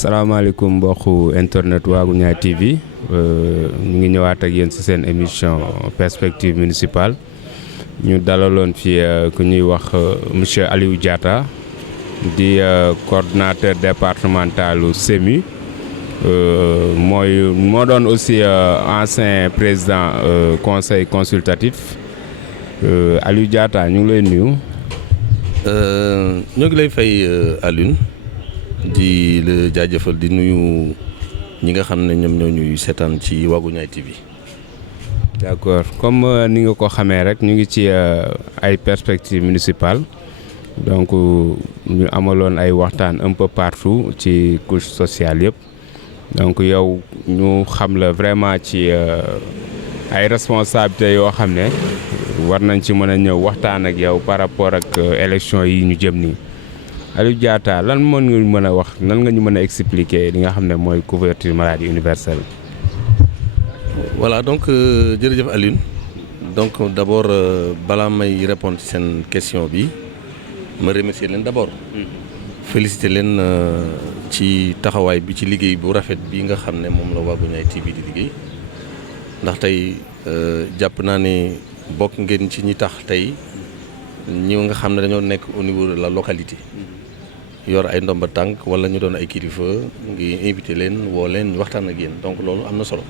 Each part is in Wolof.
salaamaaleykum mbokku internet Waaguñaay TV ñu ngi ñëwaat ak yéen ci seen émission perspective municipale ñu dalaloon fi ku ñuy wax monsieur Aliou Diatta di coordonnateur départementalu SEMI moo doon aussi ancien président conseil consultatif Aliou Diatta ñu ngi lay nuyu. ñoo ngi lay fay Alioune di la jaajëfal di nuyu ñi nga xam ne ñoom ñoo ñuy seetaan ci Waaguñaay TV. d'accord comme ni nga ko xamee rek ñu ngi ci ay perspectives municipales donc ñu amaloon ay waxtaan un peu partout ci couche sociale yëpp donc yow ñu xam la vraiment ci ay responsabilités yoo xam ne war nañ ci mën a ñëw waxtaan ak yow par rapport ak élection yi ñu jëm nii Aliou Diatta lan mën nga mën a wax nan nga ñu mën a expliquer li nga xam ne mooy couverture maladie universelle. voilà donc jërëjëf Alioune donc d'abord balaa may répondre ci seen question bi ma remercier leen d'abord. féliciter leen ci taxawaay bi ci liggéey bu rafet bi nga xam ne moom la Waaguñaay TV di liggéey ndax tey jàpp naa ne bokk ngeen ci ñi tax tey ñi nga xam ne dañoo nekk au niveau de la localité yor ay ndomba tànk wala ñu doon ay kilifa ngi invité leen woo leen ñu waxtaan ak yéen donc loolu am na solo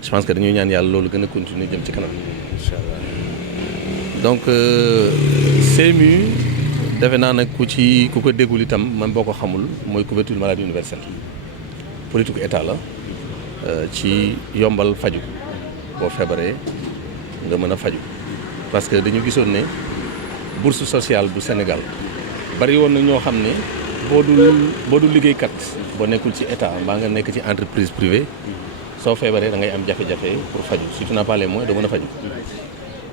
je pense que dañuy ñaan yàlla loolu gën a continuer jëm ci kanam incha allah. donc CMU defe naa nag ku ko déggul itam man boo ko xamul mooy couverture maladie universelle politique état la ci yombal faju boo feebaree nga mën a faju parce que dañu gisoon ne bourse sociale bu Sénégal bari woon na ñoo xam ne boo dul liggéeykat boo nekkul ci état mbaa nga nekk ci entreprise privée soo feebaree da ngay am jafe-jafe pour faju si tu n'as pas les moyens doo mën a faju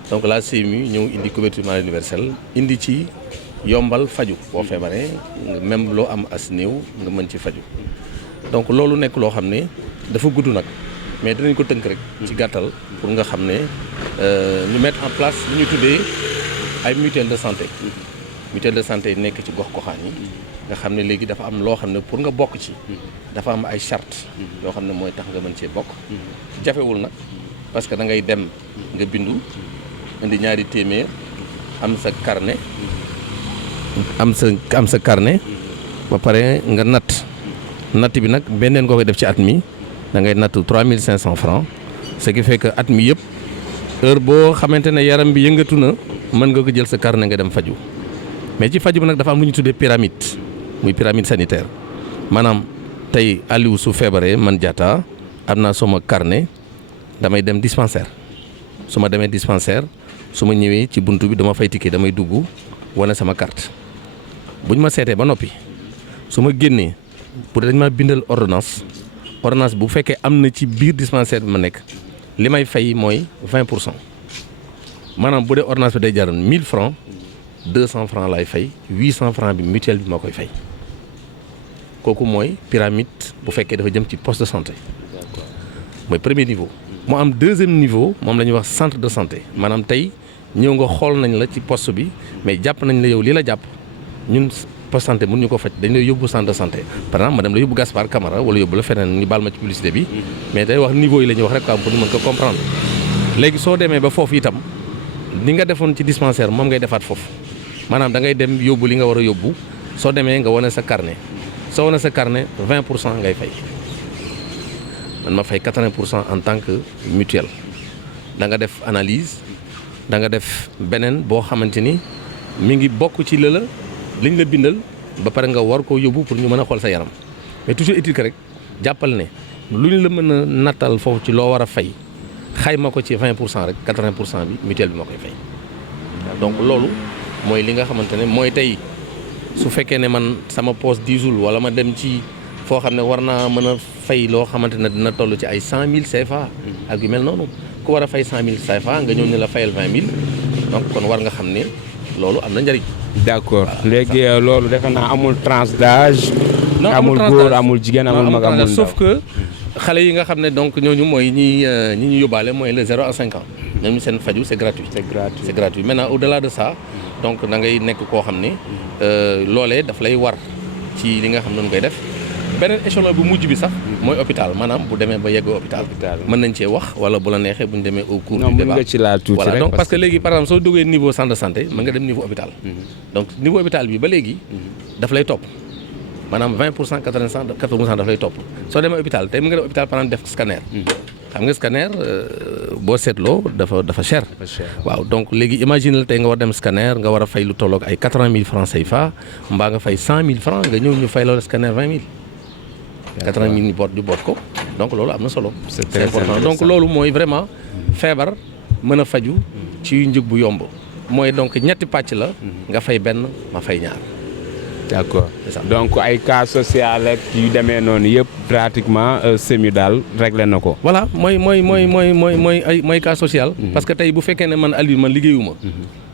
donc la CMU ñëw indi couverture maladie universelle indi ci yombal faju boo feebaree même loo am as néew nga mën ci faju donc loolu nekk loo xam ne dafa gudd nag mais dinañ ko tënk rek ci gàttal pour nga xam ne ñu mettre en place lu ñu tuddee ay mutuelle de santé mutuelle de santé yi nekk ci gox-goxaan yi nga xam ne léegi dafa am loo xam ne pour nga bokk ci dafa am ay charte yoo xam ne mooy tax nga mën cee bokk jafewul nag parce que da ngay dem nga bindu indi ñaari téeméer am sa carnet am sa carnet ba pare nga natt bi nag benneen nga koy def ci at mi da ngay natt 3500 francs ce qui fait que at mi yëpp heure boo xamante ne yaram bi yëngatu na mën nga ko jël sa carnet nga dem faju mais ci faju bi nag dafa am lu ñu tuddee pyramide muy pyramide sanitaire maanaam tey Aliou su feebaree man Diatta am naa sama carnet damay dem dispensaire su ma demee dispensaire su ma ñëwee ci buntu bi dama fay ticket damay dugg wane sama carte bu ñu ma seetee ba noppi su ma génnee pour dañ ma bindal ordonnance bu fekkee am na ci biir dispensaire bi ma nekk li may fay mooy 20% maanaam bu dee ordonnance bi day jar 1000 francs 200 francs laay fay 800 francs bi mutuelle bi moo koy fay kooku mooy pyramide bu fekkee dafa jëm ci poste de santé mooy premier niveau. mu am deuxième niveau moom la ñuy wax centre de santé maanaam tey ñëw nga xool nañ la ci poste bi mais jàpp nañ la yow lii la jàpp ñun poste santé mën ñu ko faj dañ lay yóbbu centre de santé par exemple ma dem la yóbbu Gaspard Camara wala yóbbu la feneen ñu baal ma ci publicité bi mais day wax niveau yi la ñuy wax rek quoi pour ñu mën ko comprendre léegi soo demee ba foofu itam li nga defoon ci dispensaire moom ngay defaat foofu maanaam da ngay dem yóbbu li nga war a yóbbu soo demee nga wane sa carnet soo wane sa carnet 20% ngay fay man ma fay 80% en tant que mutuelle da nga def analyse da nga def beneen boo xamante ni mi ngi bokk ci la liñ la bindal ba pare nga war koo yóbbu pour ñu mën a xool sa yaram mais toujours est-il que rek jàppal ne luñ la mën a nattal foofu ci loo war a fay xayma ko ci 20% rek 80% bi mutuelle bi moo koy fay donc loolu mooy li nga xamante ne mooy tey su fekkee ne man sama poste diisul wala ma dem ci foo xam ne war naa mën a fay loo xamante ne dina toll ci ay 100 000 CFA ak yu mel noonu ku war a fay 100 000 CFA nga ñëw ne la fayal 20 000 donc kon war nga xam ne loolu am na njëriñ. d'accord léegi loolu defe naa amul tranche d'âge. amul góor amul jigéen amul mag amul ndaw sauf que xale yi nga xam ne donc ñooñu mooy ñi ñu yóbbaale mooy le 0 à 5 ans. même seen faju c'est gratuit. c'est gratuit maintenant au-delà de ça donc da ngay nekk koo xam ne loolee daf lay war ci li nga xam ne noonu koy def beneen échelon bu mujj bi sax mooy hôpital maanaam bu demee ba yegg hôpital mën nañ cee wax wala bu la neexee bu ñu demee au cours du débat voilà donc parce que léegi par exemple soo duggee niveau centre de santé mën nga dem niveau hôpital donc niveau hôpital bi ba léegi daf lay topp maanaam 20% 80% daf lay topp soo demee hôpital tey mën nga dem hôpital par exemple def scanner xam nga scanner boo seetloo dafa cher waaw donc léegi imagine la tey nga war dem scanner nga war a fay lu tolloog ay 80 000 francs CFA mbaa nga fay 100 000 francs nga ñëw ñu fay loolu scanner 20 000 80 000 ñu boot ko donc loolu am na solo c'est important donc loolu mooy vraiment feebar mën a faju ci njëg bu yomb mooy donc ñetti pàcc la nga fay benn ma fay ñaar d'accord donc ay cas social ak yu demee noonu yëpp pratiquement SEMU daal réglé na ko. voilà mooy cas social. parce que tey bu fekkee ne man Aliou man liggéeyuma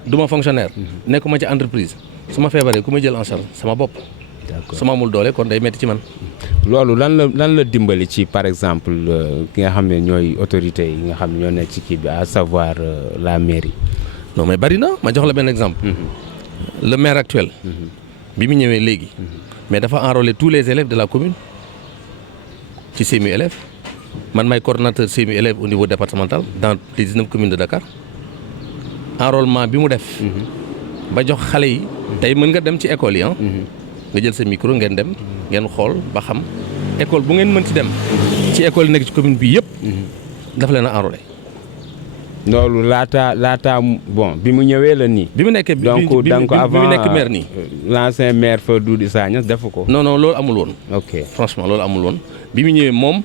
du ma fonctionnaire. nekkuma ci entreprise su ma feebaree ku ma jël en charge sama bopp. d'accord su ma amul doole kon day metti ci man. loolu lan la dimbali ci par exemple ki nga xam ne ñooy autorités yi nga xam ne ñoo nekk ci kii bi à savoir la mairie. non mais bari na ma jox la benn exemple. le maire actuel. bi mu ñëwee léegi mais dafa enrôler tous les élèves de la commune ci SEMU élèves man may coordonnateur SEMU élèves au niveau départemental dans les 19 communes de Dakar enrôlement bi mu def ba jox xale yi tey mën nga dem ci école yi nga jël sa micro ngeen dem ngeen xool ba xam école bu ngeen mën ci dem ci école yi nekk ci commune bi yëpp dafa leen a enrôler loolu laata bon bi mu ñëwee la nii. bi mu nekkee donc avant bi mu nekk maire nii. l'ancien maire Feu Doudi Sagna defu ko. non loolu amul woon. ok franchement loolu amul woon bi mu ñëwee moom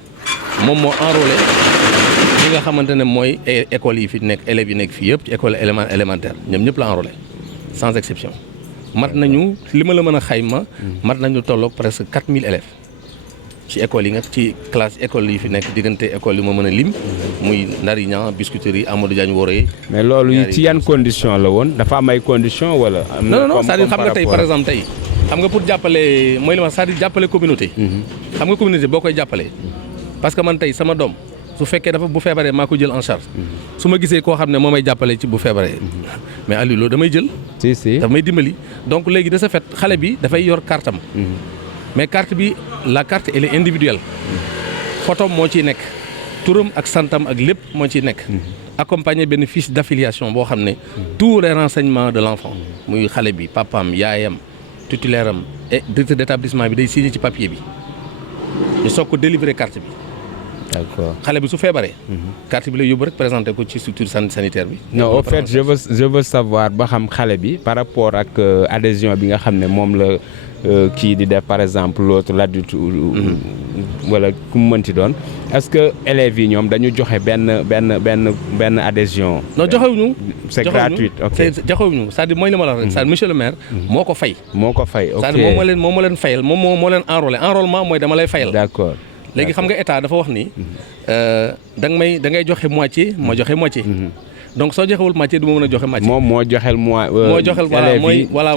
moo enrôlé li nga xamante ne mooy école yi fi nekk élèves yi nekk fii yëpp ci école élémentaire ñoom ñëpp la enrôlé sans exception. mat nañu li ma la mën a xayma. mat nañu tolloog presque 4000 élèves. ci école yi nga ci classe école yi fi nekk diggante école yi ma mën a lim muy Ndari Niang Biscuiterie Amadou Diagne Woré. mais loolu ci yan condition la woon dafa am ay conditions wala. am na non c'est-à-dire xam nga tey par exemple tey xam nga pour jàppale mooy li ma c'est-à-dire jàppale communauté. xam nga communauté boo koy jàppale. parce que man tey sama doom su fekkee dafa bu feebaree maa ko jël en charge. su ma gisee koo xam ne moo may jàppale ci bu feebaree. mais Aliou loolu damay jël. si dafa may dimbali donc léegi de ce fait xale bi dafay yor carte am. mais carte bi la carte elle est individuelle photo moo ciy nekk turam ak santam ak lépp moo ciy nekk accompagné benn fiche d'affiliation boo xam ne tous les renseignements de l'enfant muy xale bi papaam yaayam titulaire am et directeur d'établissement bi day signé ci papier bi ñu soog ko délivrer carte bi. d'accord xale bi su feebaree. carte bi lay yóbbu rek présenté ko ci structure sanitaire bi. non au fait je veux savoir ba xam xale bi par rapport ak adhésion bi nga xam ne moom la. kii di def par exemple l'autre l'adulte wala ku mu mënti doon est-ce que élèves yi ñoom dañu joxe benn adhésion. non joxewuñu. c'est gratuit ok joxewuñu c'est-à-dire mooy li ma la wax rek c'est-à-dire monsieur le maire. moo ko fay. ok c'est-à-dire moom moo leen fayal moom moo leen enrôler enrôlement mooy dama lay fayal. d'accord léegi xam nga état dafa wax ni da ngay joxe moitié ma joxe moitié. donc soo joxewul moitié du ma mën a joxe moitié. moom moo joxel moo joxel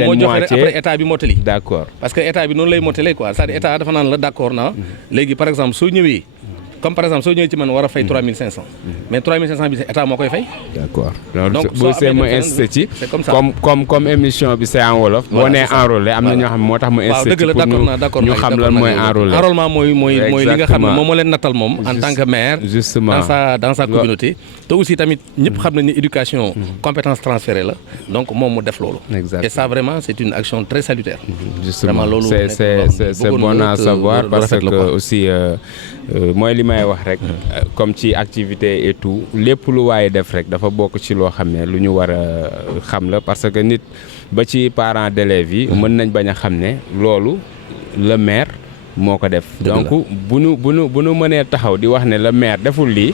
moo joxe après état bi mottali. d'accord parce que état bi noonu lay mottalee quoi c'est-à-dire état dafa naan la d'accord naa. léegi par exemple soo ñëwee comme par exemple soo ñëwee ci man war a fay 3500. mais 3500 bi état moo koy fay. d'accord donc boo see ma insisté ci comme émission bi c'est en wolof. boo nee enrôlé am na ñoo xam ne moo tax mu insisté ci pour ñu xam lan mooy enrôlé. enrôlement mooy li nga xam ne moom moo leen nattal moom en tant que maire. justement dans sa communauté. te aussi tamit ñëpp xam nañu ne éducation compétence transférée la donc moom mu def loolu. exactement et ça vraiment c'est une action très salutaire. justement vraiment loolu c'est bon à savoir parce que aussi mooy li may wax rek comme ci activité et tout lépp lu waaye def rek dafa bokk ci loo xam ne lu ñu war a xam la parce que nit ba ci parents d'élèves yi mën nañ bañ a xam ne loolu le maire moo ko def. donc bu nu mënee taxaw di wax ne le maire deful lii.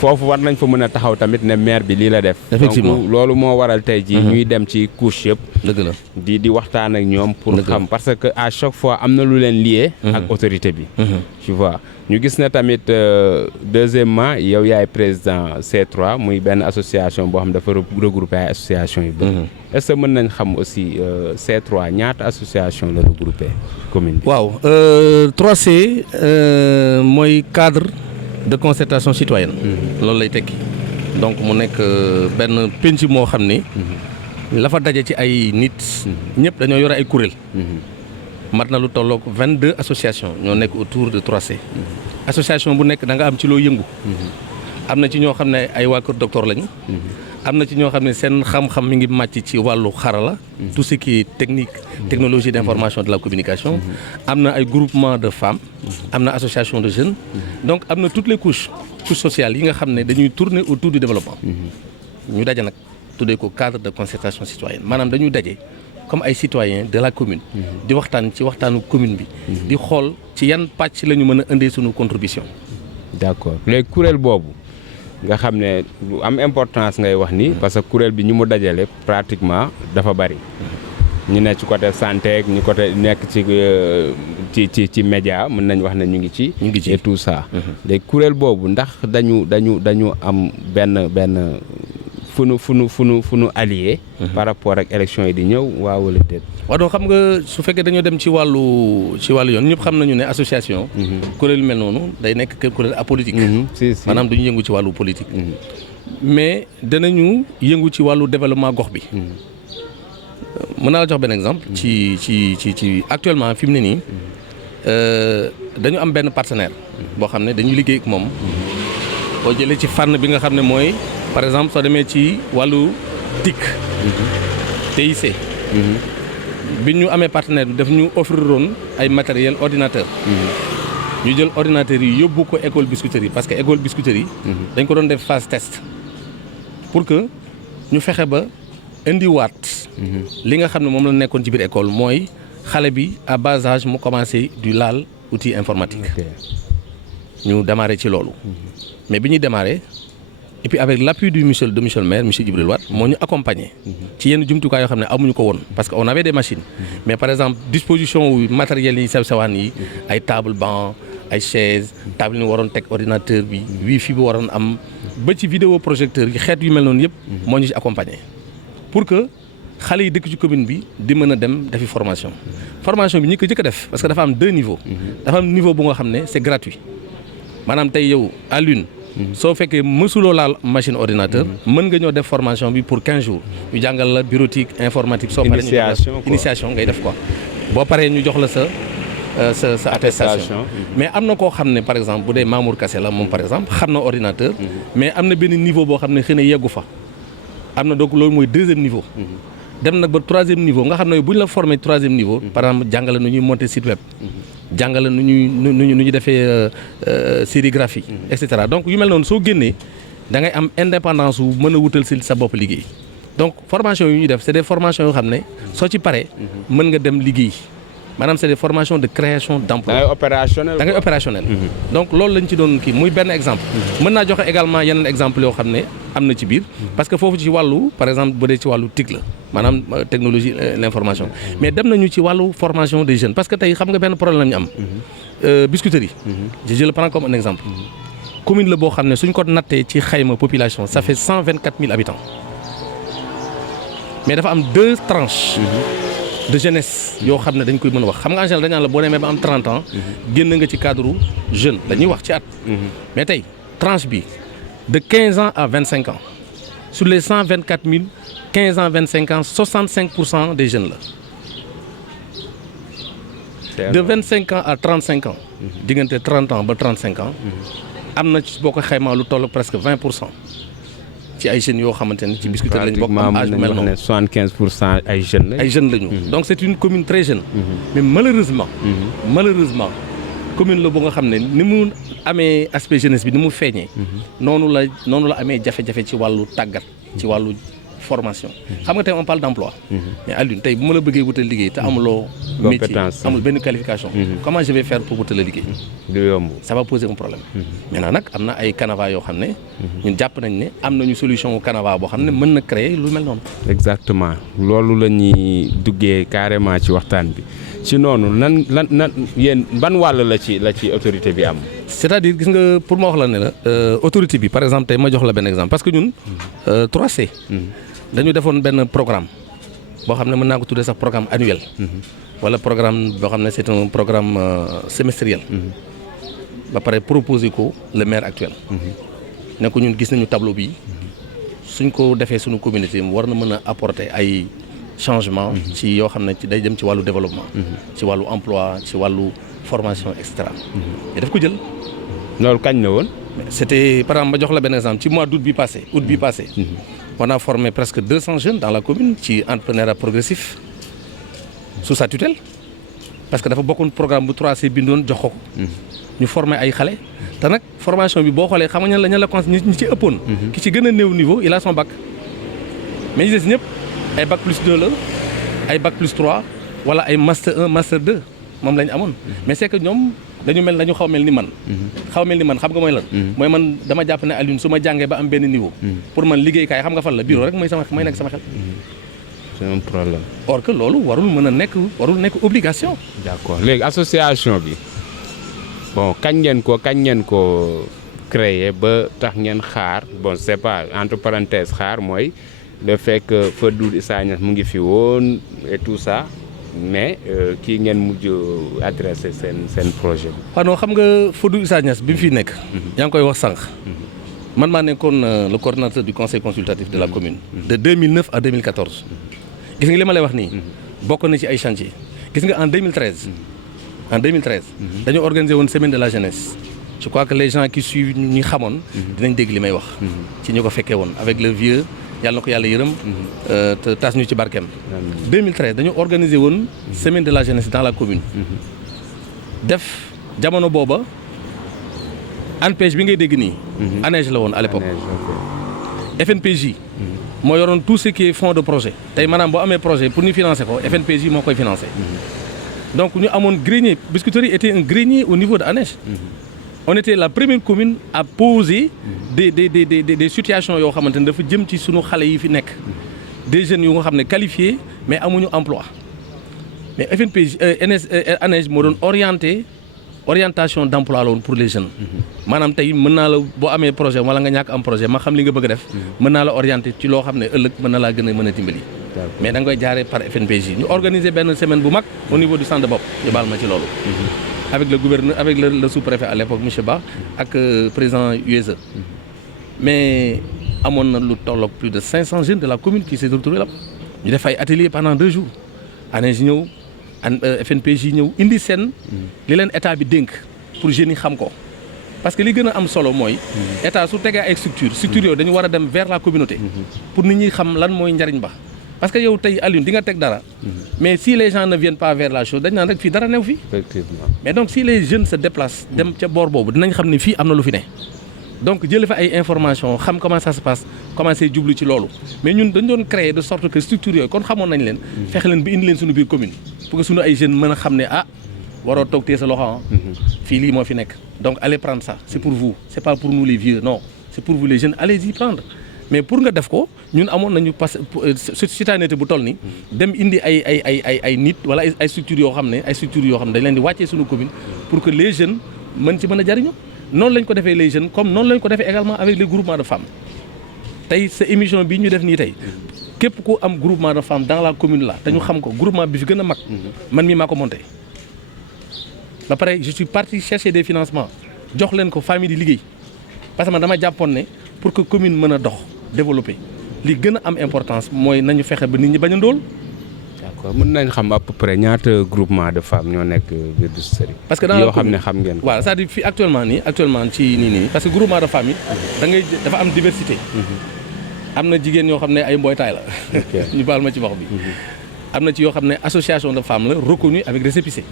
foofu war nañ fa mën a taxaw tamit ne maire bi lii la def. effectivement donc loolu moo waral tey jii ñuy dem ci couche yëpp. dëgg la di waxtaan ak ñoom. pour xam parce que à chaque fois am na lu leen lié. ak autorité bi. tu vois ñu gis na tamit deuxièmement yow yaay président C3 muy benn association boo xam dafa regrouper ay association yu bëri. est-ce que mën nañ xam aussi C3 ñaata association la regrouper commune bi. waaw 3C mooy cadre de concertation citoyenne. loolu lay tekki donc mu nekk benn penc moo xam ni. la fa daje ci ay nit. ñëpp dañoo yore ay kuréel. mat na lu tolloog 22 associations ñoo nekk autour de 3C. association bu nekk da nga am ci loo yëngu. am na ci ñoo xam ne ay waa kër docteur lañu. am na ci ñoo xam ne seen xam-xam mi ngi màcc ci wàllu xarala. tout ce qui est technique technologie d'information de la communication. am na ay groupement de femmes. am na association de jeunes. donc am na toutes les couches sociales yi nga xam ne dañuy tourner autour du développement. ñu daje nag tuddee ko cadre de concertation citoyenne maanaam dañuy daje comme ay citoyens de la commune. di waxtaan ci waxtaanu commune bi. di xool ci yan pàcc la ñu mën a indee sunu contribution. d'accord léegi kuréel boobu. nga xam ne lu am importance ngay wax ni parce que kuréel bi ñu mu dajale pratiquement dafa bari ñu nekk ci côté santé ak ñu côté nekk ci média mën nañ wax ne ñu ngi ci et tout ça léegi kuréel boobu ndax dañu am benn fu nu allié par rapport ak élection yi di ñëw waaw wala déet. waaw donc xam nga su fekkee dañoo dem ci wàllu yoon ñëpp xam nañu ne association. kuréel yu mel noonu day nekk kuréel apolitique. si maanaam duñu yëngu ci wàllu politique. mais danañu yëngu ci wàllu développement gox bi. mën naa la jox benn exemple. ci actuellement fi mu ne nii dañu am benn partenaire. boo xam ne dañuy liggéey ak moom. boo jëlee ci fànn bi nga xam ne mooy par exemple soo demee ci wàllu TIC. TIC. bi ñu amee partenaire bi daf ñu offriroon ay matériel ordinateur. ñu jël ordinateur yi yóbbu ko école biscuiterie parce que école biscuiterie dañ ko doon def phase test pour que ñu fexe ba indiwaat li nga xam ne moom la nekkoon ci biir école mooy xale bi à bas âge mu commencé du laal outil informatique. ñu démarré ci loolu. mais bi ñuy démarré et puis avec l'appui de monsieur le maire monsieur Djibril Wade moo ñu accompagné. ci yenn jumtukaay yoo xam ne amuñu ko woon parce que on avait des machines. mais par exemple disposition wu matériels yi sewaan yi ay table banc ay chaise table yi waroon teg ordinateur bi wifi bi waroon am ba ci vidéo projecteur yi xeet yu mel noonu yëpp moo ñu ci accompagné pour que xale yi dëkk ci commune bi di mën a dem defi formation bi ñi ko jëkk a def parce que dafa am 2 niveaux. dafa am niveau bu nga xam ne c'est gratuit maanaam tey yow à l'une soo fekkee mësuloo laal machine ordinateur mën nga ñëw def formation bi pour 15 jours ñu jàngal la bureautique informatique soo paree initiation ngay def quoi boo paree ñu jox la sa attestation mais am na koo xam ne par exemple bu dee Mamour Kassé la moom par exemple xam na ordinateur mais am na benn niveau boo xam ne xëy na yeggu fa am na donc loolu mooy 2e niveau dem nag ba 3e niveau nga xam ne bu ñu la formé 3e niveau par exemple jàngale nu ñuy monter site web jàngale nu ñuy defee sérigraphie et cetera donc yu mel noonu soo génnee da ngay am indépendance wu mën a wutal si sa bopp liggéey donc formation yu ñuy def c'est des formations yoo xam ne soo ci paree mën nga dem liggéey maanaam c'est des formations de création d'emploi. da ngay opérationnel. donc loolu lañ ci doon kii muy benn exemple. mën naa joxe également yeneen exemple yoo xam ne am na ci biir. parce que foofu ci wàllu par exemple bu dee ci wàllu TIC la maanaam technologie l'information. mais dem nañu ci wàllu formation des jeunes parce que tey xam nga benn problème la ñu am. biscuiterie. je le prends comme un exemple. commune la boo xam ne suñ ko nattee ci xayma population ça fait 124 000 habitants. mais dafa am 2 tranches. de jeunesse yoo xam ne dañ koy mën a wax xam nga en général dañ naan la boo demee ba am 30 ans génn nga ci cadre jeune dañuy wax ci at mais tey tranche bi de 15 ans à 25 ans sur les 124 000 15 ans 25 ans 65% des jeunes la de 25 ans à 35 ans diggante 30 ans ba 35 ans am na ci boo ko xaymaa lu toll presque 20% ci ay jeunes yoo xamante ne ci biscuiterie lañu bokk am âge bu mel noonu 75% ay jeunes lañu donc c'est une commune très jeune mais malheureusement commune la bu nga xam ne ni mu amee aspect jeunesse bi ni mu feeñee noonu la amee jafe-jafe ci wàllu tàggat ci wàllu formation xam nga tey on parle d'emploi mais Alioune tey bu ma la bëggee wutal liggéey te amuloo métier amul benn qualification comment je vais faire pour wutal la liggéey du yomb ça va poser un problème maintenant nag am na ay canevas yoo xam ne ñun jàpp nañ ne am nañu solution canevas boo xam ne mën na créer lu mel noonu exactement loolu la ñuy duggee carrément ci waxtaan bi ci noonu lan yéen ban wàll la ci autorité bi am c'est-à-dire gis nga pour ma wax la ne la autorité bi par exemple tey ma jox la benn exemple parce que ñun 3C dañu defoon benn programme boo xam ne mën naa ko tuddee sax programme annuel wala programme boo xam ne c'est un programme semestriel ba pare proposer ko le maire actuel ne ko ñun gis nañu tableau bi suñ ko defee suñu communauté war na mën a apporter ay changement ci yoo xam ne ci day dem ci wàllu développement ci wàllu emploi ci wàllu formation et cetera et daf ko jël loolu kañ na woon c'était par exemple ma jox la benn exemple ci mois d'août bi passé on a formé presque 200 jeunes dans la commune ci entrepreneuriat progressif sous sa tutelle parce que dafa bokkoon programme bu 3C bindoon jox ko ñu former ay xale te nag formation bi boo xoolee xam nga ñan la conseil ñi ci ëppoon ki ci gën a néew niveau il a son bac mais ñi des ñëpp ay bac plus 2 la ay bac plus 3 wala ay master 1 master 2 moom la ñu amoon mais c'est que ñoom dañu xaw mel ni man xam nga mooy lan mooy man dama jàpp ne Alioune su ma jàngee ba am benn niveau pour man liggéeykaay xam nga fan la bureau rek mooy nekk sama xel c'est un problème or que loolu warul nekk obligation d'accord léegi association bi bon kañ ngeen ko créer ba tax ngeen xaar bon c'est pas entre parenthèses xaar mooy le fait que Feu Doudou Issa Niasse mu ngi fi woon et tout ça mais kii ngeen mujj adressé seen projet bi. waaw non xam nga Feu Doudou Issa Niasse bi mu fiy nekk. yaa ngi koy wax sànq. man maa nekkoon le coordonnateur du conseil consultatif de la commune. de 2009 à 2014. gis nga li ma lay wax nii. bokk na ci ay chantier gis nga en 2013. dañoo organisé woon semaine de la jeunesse. je crois que les gens qui suivent ñi xamoon. dinañ dégg li may wax. ci ñu ko fekkee woon avec le vieux. yàlla na ko yàlla yërëm te tas ñu ci barkeem 2013 dañu organiser woon semaine de la jeunesse dans la commune def jamono booba ANPEJ bi ngay dégg nii ANEJ la woon à l'époque FNPJ moo yoroon tout ce qui est fonds de projet tey maanaam boo amee projet pour ñu financer ko FNPJ moo koy financer donc ñu amoon grenier Biscuiterie était un grenier au niveau de ANEJ on était la première commune à poser des situations yoo xamante ne dafa jëm ci sunu xale yi fi nekk des jeunes yu nga xam ne qualifiés mais amuñu emploi mais FNPJ ANEJ moo doon orientation d'emploi la woon pour les jeunes maanaam tey mën naa la boo amee projet wala nga ñàkk am projet ma xam li nga bëgg a def mën naa la orienter ci loo xam ne ëllëg mën na laa gën a mën a dimbali mais da nga koy jaaree par FNPJ ñu organiser benn semaine bu mag au niveau du centre de bopp ñu baal ma ci loolu avec le gouverneur avec le sous-préfet à l'époque monsieur Ba ak président USE mais amoon na lu tolloog plus de 500 jeunes de la commune qui s'est retrouvés là ñu def ay ateliers pendant 2 jours ANEJ ñëw FNPJ ñëw indi seen li leen état bi dénk pour jeunes yi xam ko parce que li gën a am solo mooy état su tegee ay structures yooyu dañu war a dem vers la communauté pour nit ñi xam lan mooy njariñ ba parce que yow tey Alioune di nga teg dara mais si les gens ne viennent pas vers la chose dañ naan rek fii dara new fi effectivement mais donc si les jeunes se déplacent dem ca boor boobu dinañ xam ne fii am na lu fi ne donc jële fa ay information xam comment ça se passe commencé jublu ci loolu mais ñun dañ doon créer de sorte que structure yooyu kon xamoon nañ leen fexe leen bi indi leen suñu biir commune pour que suñu ay jeunes mën a xam ne waroo toog tee sa loxo fii lii moo fi nekk donc allez prendre ça c'est pour vous c'est pas pour nous les vieux non c'est pour vous les jeunes allez-y prendre mais pour nga def ko ñun amoon nañu parce que citoyenneté bu toll ni dem indi ay nit wala ay structures yoo xam ne dañ leen di wàccee suñu commune pour que les jeunes mën ci mën a jariñu noonu lañ ko defee les jeunes comme noonu lañ ko defee également avec les groupements de femmes tey sa émission bii ñu def nii tey képp ku am groupement de femmes dans la commune là te ñu xam ko groupement bi fi gën a mag man mii maa ko monté ba pare je suis parti chercher des financements jox leen ko famille di liggéey parce que man dama jàppoon ne pour que commune mën a dox développer li gën a am importance mooy nañu fexe ba nit ñi bañ a ndóol. d'accord mën nañ xam à peu près ñaata groupement de femmes ñoo nekk biir Biscuiterie. parce que dans la commune yoo xam ne xam ngeen ko. waaw c'est-à-dire fii actuellement ci nii parce que groupement de femmes yi dafa am diversité. am na jigéen ñoo xam ne ay mbootaay la. ñu baal ma ci wax bi. am na ci yoo xam ne association de femmes la reconnue avec récépissé.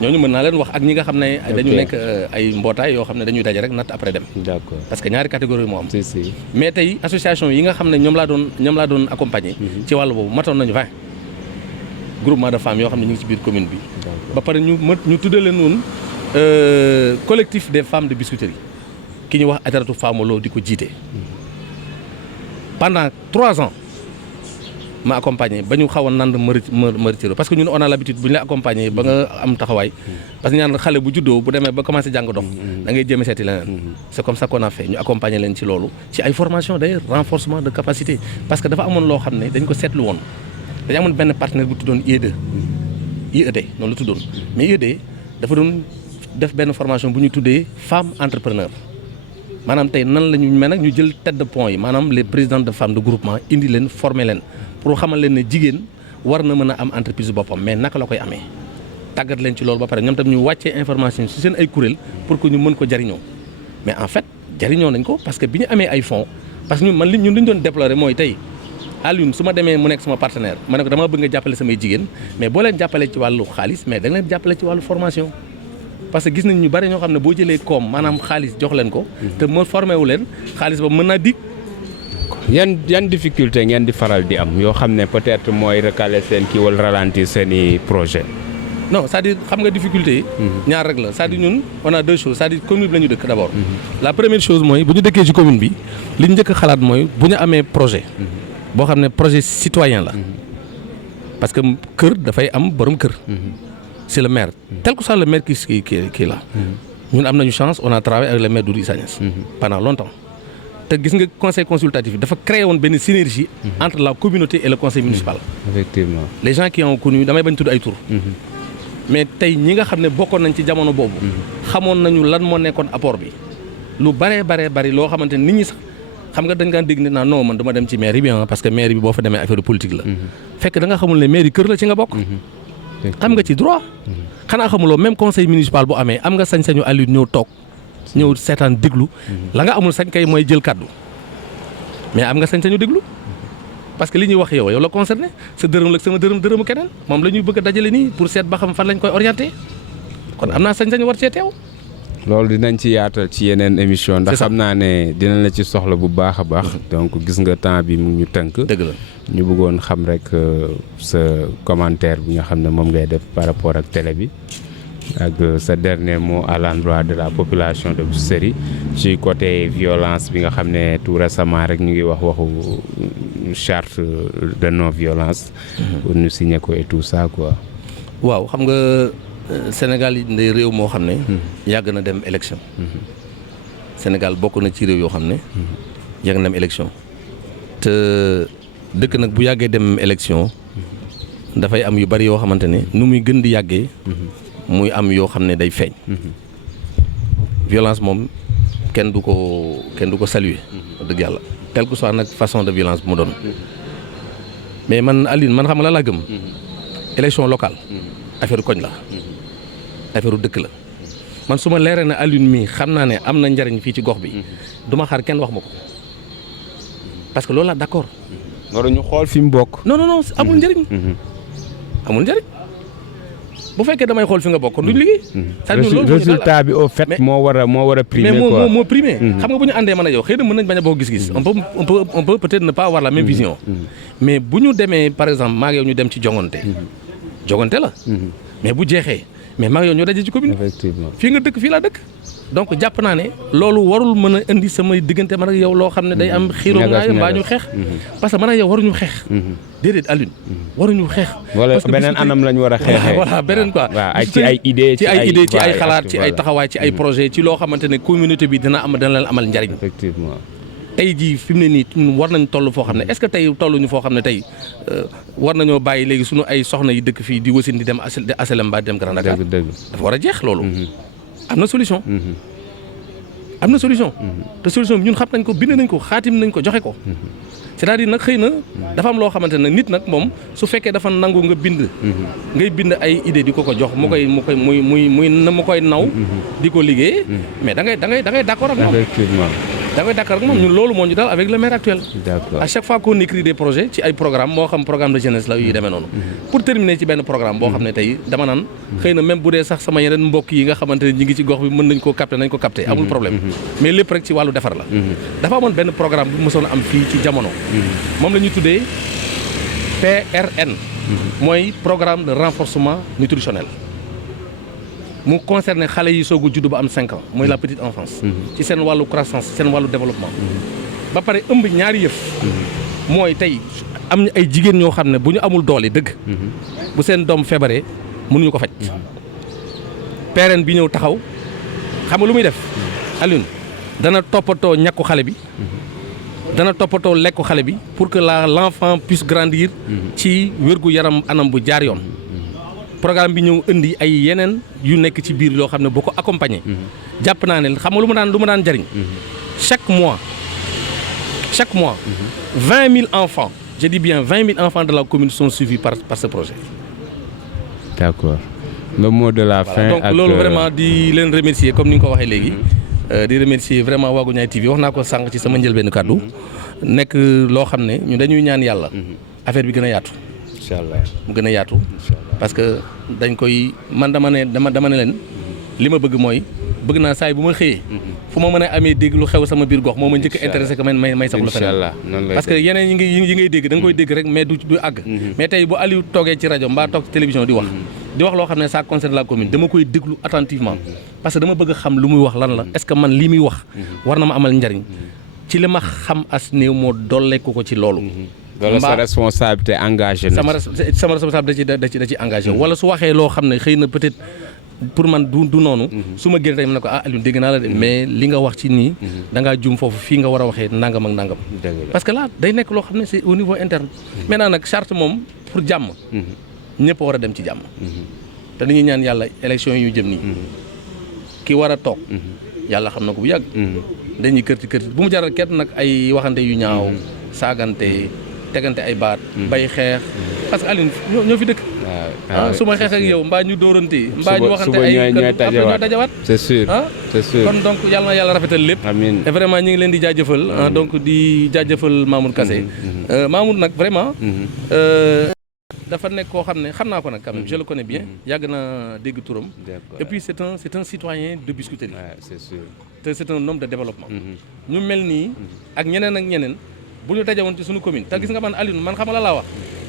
ñooñu mën naa leen wax ak ñi nga xam ne dañu nekk ay mbootaay yoo xam ne dañuy daje rek natt après dem. d'accord parce que ñaari catégorie moo am. si. mais tey association yi nga xam ne ñoom laa doon accompagner. ci wàllu boobu matoon nañu 20 groupement de femmes yoo xam ne ñu ngi ci biir commune bi. ba pare ñu tuddee leen woon collectif des femmes de Biscuiterie ki ñuy wax Ajaratu Famolo di ko jiite. pendant 3 ans. ma accompagné ba ñu xaw a nand mëritiru parce que ñun on a l'habitude bu ñu la accompagné ba nga am taxawaay parce que ñaan xale bu juddoo bu demee ba commencé jàng dox da ngay jéem a seeti leneen c'est comme ça qu'on a fait ñu accompagner leen ci loolu ci ay formation d'ailleurs renforcement de capacité parce que dafa amoon loo xam ne dañ ko seetlu woon dañu amoon benn partenaire bu tuddoon IED noonu la tuddoon mais IED dafa doon def benn formation bu ñu tuddee femme entrepreneur maanaam tey nan la ñu mel nag ñu jël tête de pont yi maanaam les présidentes de femmes de groupement indi leen former leen pour xamal leen ne jigéen war na mën a am entreprise boppam mais naka la koy amee tàggat leen ci loolu ba pare ñoom tam ñu wàccee information ci seen ay kuréel pour que ñu mën ko jariñoo mais en fait jariñoo nañ ko parce que bi ñu amee ay fonds parce que ñun li ñu doon déplorer mooy tey Alioune su ma demee mu nekk sama partenaire ma ne ko dama bëgg nga jàppale samay jigéen mais boo leen jàppale ci wàllu xaalis mais da nga leen jàppale ci wàllu formation parce que gis nañ ñu bari ñoo xam ne boo jëlee koom maanaam xaalis jox leen ko te moo formé wu leen xaalis ba mën naa dig. yan difficulté ngeen di faral di am yoo xam ne peut-être mooy recaler seen kii wala ralentir seen i projet. non c'est-à-dire xam nga difficulté yi. ñaar rek la c'est-à-dire ñun on a deux choses c'est-à-dire commune bi la ñu dëkk d'abord. la première chose mooy bu ñu dëkkee ci commune bi li ñu njëkk a xalaat mooy bu ñu amee projet. boo xam ne projet citoyen la. parce que kër dafay am borom kër. c'est le maire tel que soit le maire qui là. ñun am nañu chance on a travaillé avec le maire Doudou Issa Niasse pendant longtemps. te gis nga conseil consultatif bi dafa créé woon benn synergie. entre la communauté et le conseil municipal. effectivement les gens qui ont connu damay bañ tudd ay tur. mais tey ñi nga xam ne bokkoon nañ ci jamono boobu. xamoon nañu lan moo nekkoon apport bi. lu baree bari loo xamante ne nit ñi sax xam nga dañ daan dégg ne non man dama dem ci mairie bi parce que mairie bi boo fa demee affaire politique la. fekk da nga xamul ne mairie kër la ci nga bokk. am nga ci droit. xanaa xamuloo même conseil municipal bu amee am nga sañ-sañu Alioune ñëw toog ñëw seetaan déglu. la nga amul sañ kay mooy jël kaddu mais am nga sañ-sañu déglu. parce que li ñuy wax yow la concerné sa dërëm la sama dërëmu keneen moom la ñuy bëgg a dajale nii pour seet ba xam fan lañ koy orienté kon am naa sañ-sañ war cee teew. loolu dinañ ci yaatal ci yeneen émission ndax xam naa ne dinañ la ci soxla bu baax a baax. donc gis nga temps bi mu ñu tënk. dëgg la ñu bëggoon xam rek sa commentaire bi nga xam ne moom ngay def par rapport ak télé bi ak sa dernier mot à l'endroit de la population de Biscuiterie ci côté violence bi nga xam ne tout récemment rek ñu ngi waxu charte de non violence. pour ñu signer ko et tout ça quoi. waaw xam nga Sénégal yi ndey réew moo xam ne. yàgg na dem élection. Sénégal bokk na ci réew yoo xam ne. yàgg na dem élection. te dëkk nag bu yàggee dem élection. dafay am yu bari yoo xamante ne nu muy gën di yàggee. muy am yoo xam ne day feeñ. violence moom kenn du ko saluer. dëgg yàlla quelle que soit nag façon de violence bu mu doon. mais man Alioune man xam nga la laa gëm. élection locale. affaire koñ la. affaire dëkk la. man su ma leeree na Alioune mii xam naa ne am na njariñ fii ci gox bi. du ma xaar kenn wax ma ko. parce que loolu laa d'accord. waruñu xool fi mu bokk. non amul njariñ. amul njariñ. bu fekkee damay xool fi nga bokk kon duñ liggéey. résultat bi au fait moo war a primer quoi mais moo primer. xam nga bu ñu àndee man ak yow xëy na mën nañ bañ a bokk gis-gis. on peut peut-être ne pas avoir la même vision. mais bu ñu demee par exemple maa ngi yow ñu dem ci jongante. jongante la. mais bu jeexee mais maa ngi yow ñoo daje ci commune. effectivement fii nga dëkk fii laa dëkk. donc jàpp naa ne loolu warul mën a indi samay diggante man ak yow loo xam ne day am xiiroo ngaay mbaa ñu xeex. parce que man ak yow waruñu xeex. déedéet Alioune waruñu xeex. wala beneen anam lañ war a xeexee. voilà beneen quoi. waaw ci ay idées ci ay xalaat ci ay taxawaay ci ay projet ci loo xamante ne communauté bi dina leen amal njariñ. effectivement tey jii fi mu ne nii war nañ toll foo xam ne est-ce que tey tolluñu foo xam ne tey war nañoo bàyyi léegi suñu ay soxna yi dëkk fii di wasin di dem HLM ba di dem Grand Dakar. dëgg dafa war a jeex loolu. am na solution. am na solution. te solution bi ñun xam nañ ko bind nañ ko xaatim nañ ko joxe ko. c'est-à-dire nag xëy na dafa am loo xamante ne nit nag moom su fekkee dafa nangu nga bind. ngay bind ay idée di ko jox mu koy naw. di ko liggéey. mais da ngay d'accord ak moom. effectivement. da ngay d'accord ak moom ñun loolu moo ñu dal avec le maire actuel. d'accord à chaque fois qu'on écrit des projets ci ay programme moo xam programme de jeunesse la yu demee noonu. pour terminer ci benn programme boo xam ne tey dama naan xëy na même bu dee sax sama yeneen mbokk yi nga xamante ne ñi ngi ci gox bi mën nañ koo capter nañ ko capter amul problème. mais lépp rek ci wàllu defar la. dafa amoon benn programme bu mësoon a am fii ci jamono. moom la ñuy tuddee PRN. mooy programme de renforcement nutritionnel. mu concerné xale yi soog a juddu ba am 5 ans mooy la petite enfance. ci seen wàllu croissance seen wàllu développement. ba pare ëmb ñaari yëf. mooy tey am na ay jigéen ñoo xam ne bu ñu amul doole dëgg. bu seen doom feebaree mënuñu ko faj. PRN bi ñëw taxaw xam nga lu muy def. Alioune dana toppatoo ñàkku xale bi. dana toppatoo lekku xale bi pour que l'enfant puisse grandir. ci wérgu yaram anam bu jaar yoon. programme bi ñëw indi ay yeneen yu nekk ci biir yoo xam ne boo ko accompagner. jàpp naa ne xam nga lu ma daan jariñ. chaque mois 20 000 enfants je dis bien 20 000 enfants de la commune sont suivis par ce projet. D'accord. Le mot de la fin. Donc loolu vraiment di leen remercier comme ni nga ko waxee léegi. di remercier vraiment Waagu Ñaay TV wax naa ko sànq ci sama njëlbéenu kàddu. nekk loo xam ne ñu dañuy ñaan yàlla. affaire bi gën a yaatu. incha allah mu gën a yaatu. parce que dañ koy man dama ne leen li ma bëgg mooy bëgg naa saa yi bu ma xëyee. fu ma mën a amee dégg lu xew sama biir gox moo ma njëkk a intéressé que may sax lu feneen parce que yeneen yi ngay dégg da nga koy dégg rek mais du àgg. mais tey bu Aliou toogee ci rajo mbaa toog ci télévision di wax loo xam ne ça concerne la commune dama koy déglu attentivement parce que dama bëgg a xam lu muy wax lan la est-ce que man lii muy wax war na ma amal njariñ ci li ma xam as néew moo dolleeku ko ci loolu. wala sa responsabilité engagé na sama responsabilité da ci engagé wala su waxee loo xam ne xëy na peut-être pour man du noonu. su ma génn tey ma ne ko Aliou dégg naa la de mais li nga wax ci nii. da ngaa juum foofu fii nga war a waxee nangam ak nangam. parce que là day nekk loo xam ne c'est au niveau interne. maintenant nag charte moom pour jàmm. ñëpp war a dem ci jàmm. te dañuy ñaan yàlla élection yi ñu jëm nii. ki war a toog. yàlla xam na ko bu yàgg. dañuy kërti bu mu jaral kenn nag ay waxante yu ñaaw. saagante tegante ay baat. bay xeex parce que Aliou ñoo fi dëkk. su ma xeex ak yow mbaa ñu dóorante mbaa ñu waxante ay ñooy dajawaat c'est sûr c'est sûr kon donc yàlla na yàlla rafetal lépp. amiin et vraiment ñu ngi leen di jaajëfal. donc di jaajëfal Mamour Kassé. Mamour nag vraiment. dafa nekk koo xam ne xam naa ko nag quand même je le connais bien yàgg na dégg turam. et puis c'est un citoyen de Biscuiterie. c'est sûr te c'est un homme de développement. ñu mel nii ak ñeneen bu ñu dajewoon ci suñu commune te gis nga man Aliou man xam nga la laa wax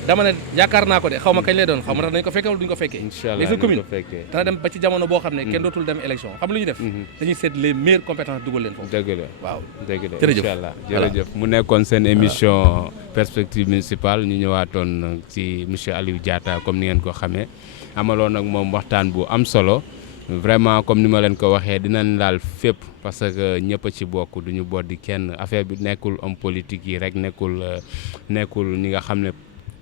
dama ne yaakaar naa ko de xaw ma kañ lay doon xaw ma tax dañ ko fekkee wala duñ ko fekkee. inchaallah léegi sa commune dana dem ba ci jamono boo xam ne kenn dootul dem élection xam lu ñu def. dañuy seet les meilleures compétences dugal leen foofu. dëgg la waaw dëgg la jërëjëf inchaallah jërëjëf mu nekkoon seen émission perspective municipale ñu ñëwaatoon ci monsieur Aliou Diatta comme ni ngeen ko xamee amaloon nag moom waxtaan bu am solo. vraiment comme ni ma leen ko waxee dinañ laal fépp parce que ñëpp a ci bokk duñu boddi kenn affaire bi nekkul homme politique yi rek nekkul ñi nga xam ne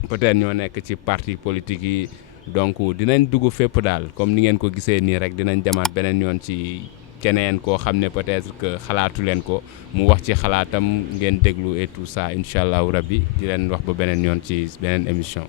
peut-être ñoo nekk ci parti politique yi donc dinañ dugg fépp daal comme ni ngeen ko gisee nii rek dinañ demaat beneen yoon ci keneen koo xam ne peut-être que xalaatu leen ko mu wax ci xalaatam ngeen déglu et tout ça incha allahu rabbi di leen wax ba beneen yoon ci beneen émission.